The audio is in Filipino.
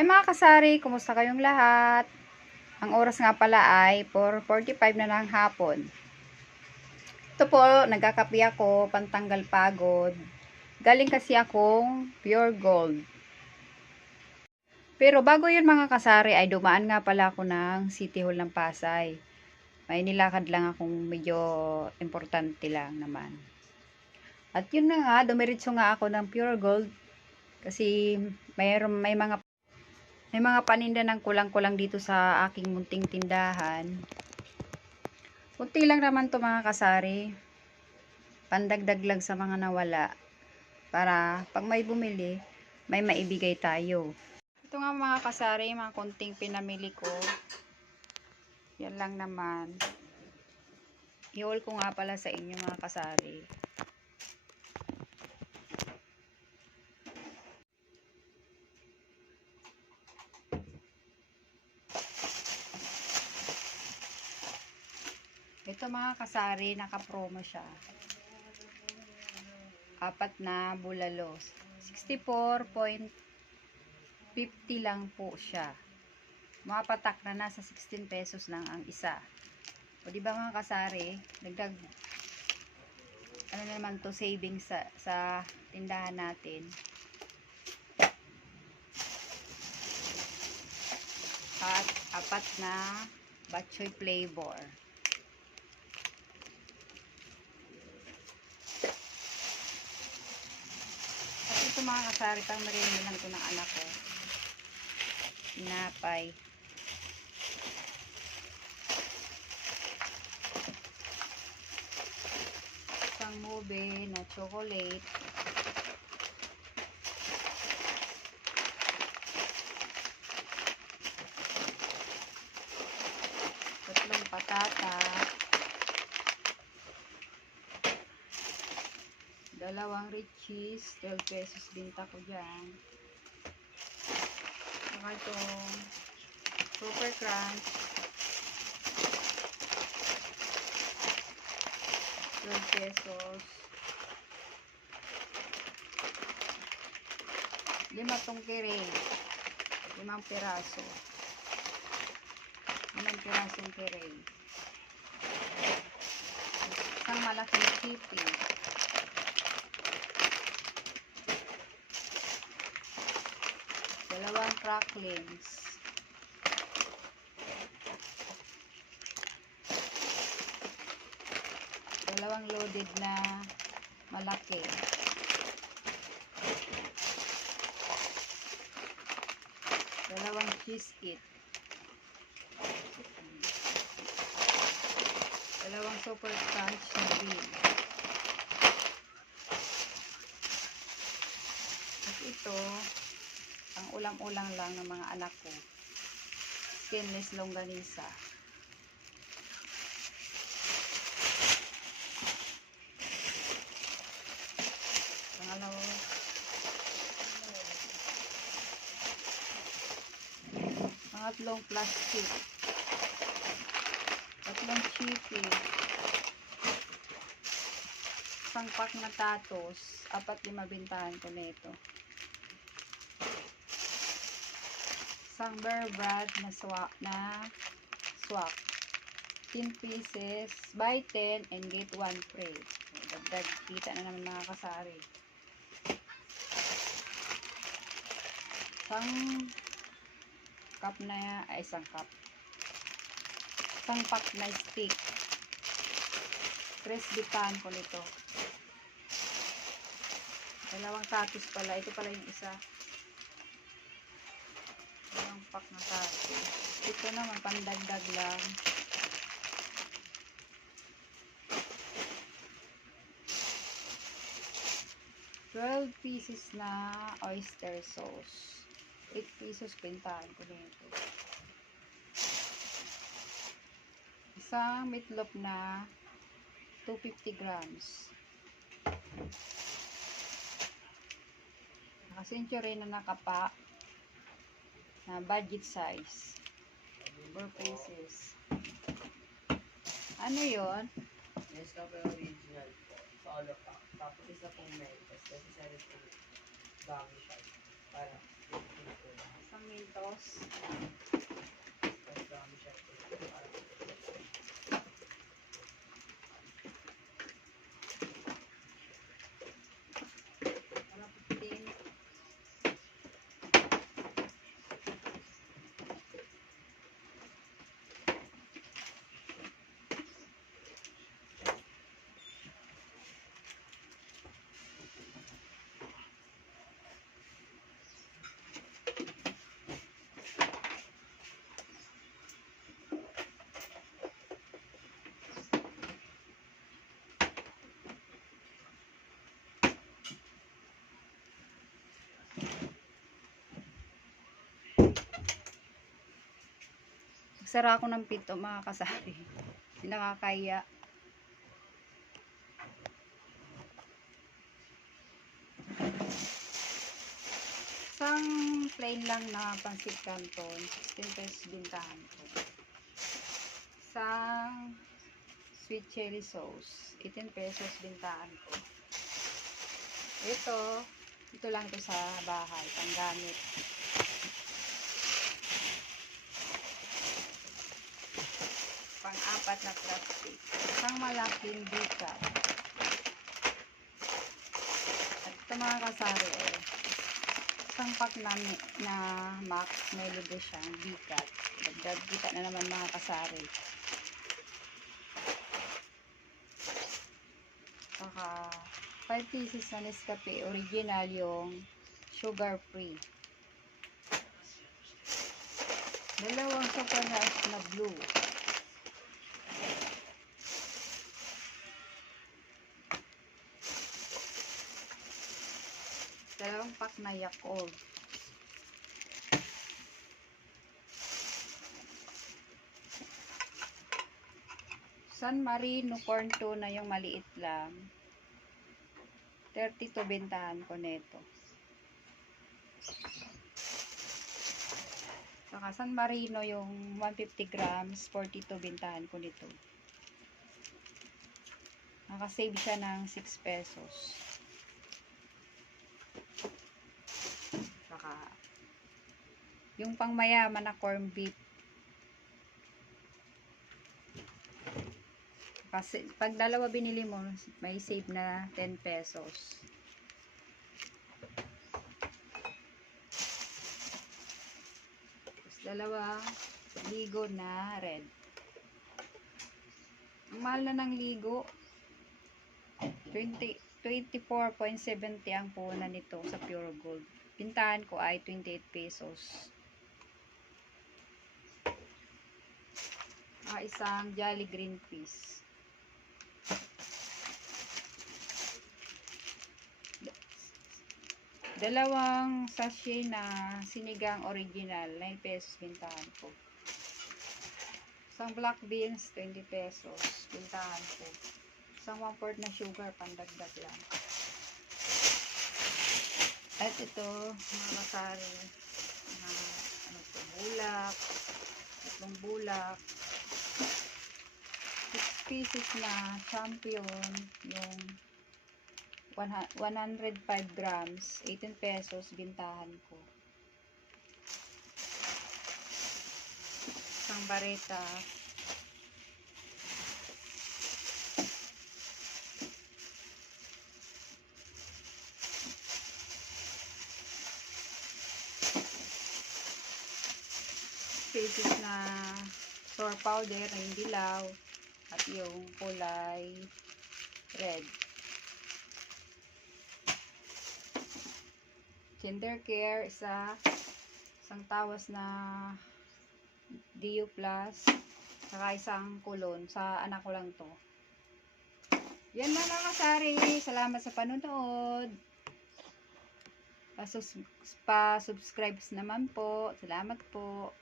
Ay mga kasari, kumusta kayong lahat? Ang oras nga pala ay 4:45 na ng hapon. Ito po, nagkakape ako, pantanggal pagod. Galing kasi akong Pure Gold. Pero bago yun mga kasari, ay dumaan nga pala ako ng City Hall ng Pasay. May nilakad lang akong medyo importante lang naman. At yun na nga, dumiretso nga ako ng Pure Gold. Kasi may mga paninda ng kulang-kulang dito sa aking munting tindahan. Kunti lang naman to mga kasari. Pandagdag lang sa mga nawala. Para pag may bumili, may maibigay tayo. Ito nga mga kasari, mga kunting pinamili ko. Yan lang naman. I-haul ko nga pala sa inyo mga kasari. Ito mga kasari, naka-promo siya. 4 na bulalos. 64.50 lang po siya. Mapatak na nasa 16 pesos lang ang isa. O diba mga kasari, dagdag ano naman to, savings sa tindahan natin. At 4 na batchoy flavor. At ito mga kasari, pang merienda lang ito ng anak ko. Tinapay. Isang mube na chocolate. Tatlong patata. Dalawang Richies. 12 pesos binta ko dyan. Saka itong Super Crunch. 12 pesos. 5 tong kiray. 5 piraso. 5 pirasong kiray. Isang malaking chippy. Dalawang cracklings. Dalawang loaded na malaki. Dalawang cheese it. Dalawang super crunch na bean. At ito, ang ulam-ulang lang ng mga anak ko. Skinless longganisa. Pangalawa, pangatlong plastic. Tatlong chippy. Isang pack na tatos. 4-5 bintahan ko na ito. Isang bear brand na swak. 10 pieces. Buy 10 and get 1 free. Dagdag kita na naman mga kasari. Isang cup na, isang cup. Isang pack na stick. Bitan ko nito. Dalawang tatis pala. Ito pala yung isa. Dalawang pack na tatis. Ito naman pandagdag lang. $12 pieces na oyster sauce. 8 pesos pintahan ko nito. Isang meatloaf na 250 grams. Naka-century na nakapa na budget size. 4 pieces. Ano yun? Nescafe original po. Solo pack. Tapos isa pong Mentos. Kasi sa rin po. Dami siya. Para. Isang minto. sapatos. Mas dami siya. Ano, 15. Nagsara ako ng pinto mga kasari. Hindi nakakaya. Isang plain lang na pancit canton, 16 pesos bintahan ko. Isang sweet chili sauce, 18 pesos bintahan ko. Ito lang to sa bahay, panggamit. Pang-apat na plastic. Isang malaking bigat. At ito mga kasari, isang pack na Max Melody siyang bigat. Dagdag kita na naman mga kasari. Saka 5 pieces na Nescafe original, yung sugar free. Dalawang super na blue. Dalawang pack na Yakult. San Marino corn tuna yung maliit lang. 32 bentahan ko neto. Saka San Marino yung 150 grams, 42 bentahan ko nito. Nakasave siya ng 6 pesos. Saka yung pangmayaman na corn beef. Kasi pag dalawa binili mo, may save na 10 pesos. Tapos dalawang ligo na red. Ang mahal na ng ligo. 24.70 ang puhunan nito sa Pure Gold. Pintahan ko ay 28 pesos. Isang Jolly Green Peas. Dalawang sachet na sinigang original, 9 pesos bintahan ko. Isang black beans, 20 pesos bintahan ko. Isang 1/4 na sugar, pandagdag lang. At ito, mga kasari, bulak, 3 bulak, 6 pieces na champion, yung 105 grams, 18 pesos bintahan ko. Isang bareta, pieces na sour powder na yung dilaw at yung kulay red. Gender Care, isang tawas na Dio Plus, saka isang kulon. Sa anak ko lang to. Yan lang mga kasari. Salamat sa panonood. Pa-subscribe naman po. Salamat po.